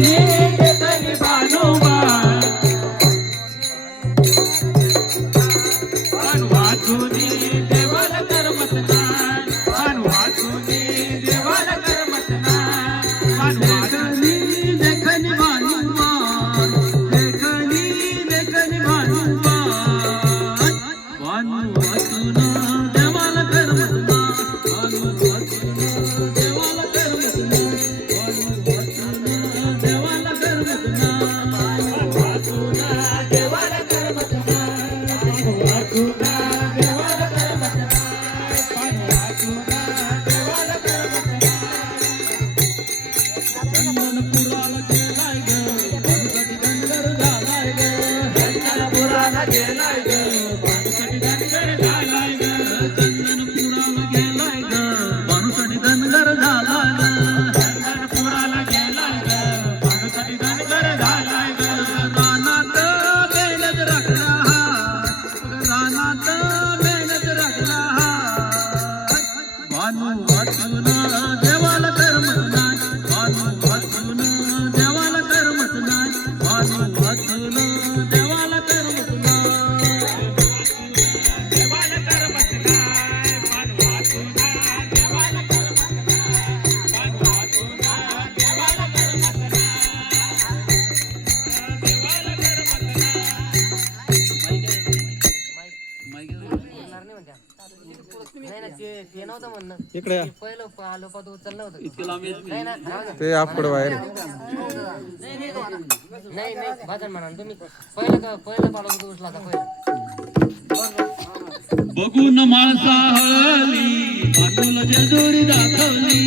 देखणी भानुमान वाचुनी देवाला करमत नाही वाचुनी देवाला करमत नाही देखणी भानुमान देखणी भानुमान वाचून देवाला करमत नाही वाचून देवाला करमत नाही देवाला करमत नाही वाचून देवाला करमत नाही वाचून देवाला करमत नाही वाचून देवाला करमत नाही चंदनपुराला गेलाय ग भानुसाठी धनगर झालाय ग चंदनपुराला गेलाय ग भानुसाठी धनगर झालाय ग चंदनपुराला गेलाय ग भानुसाठी धनगर झालाय ग चंदनपुराला गेलाय ग भानुसाठी धनगर झालाय ग रानात मेहनत राखला रानात मेहनत राखला भानु वाचून देवाला करमत नाही भानु वाचून देवाला करमत नाही भानु वाचून देवाला करमत नाही देवाला करमत नाही भानु वाचून देवाला करमत नाही भानु वाचून देवाला करमत इकडे या. पहिलं आलो पा तू उचललं होतं ते आपकडे बाहेर नाही भजन म्हणा तुम्ही पहिलं पालो तू उचला पहिलं बघून माणसा हळली भांडुल जेजुरी दाखवली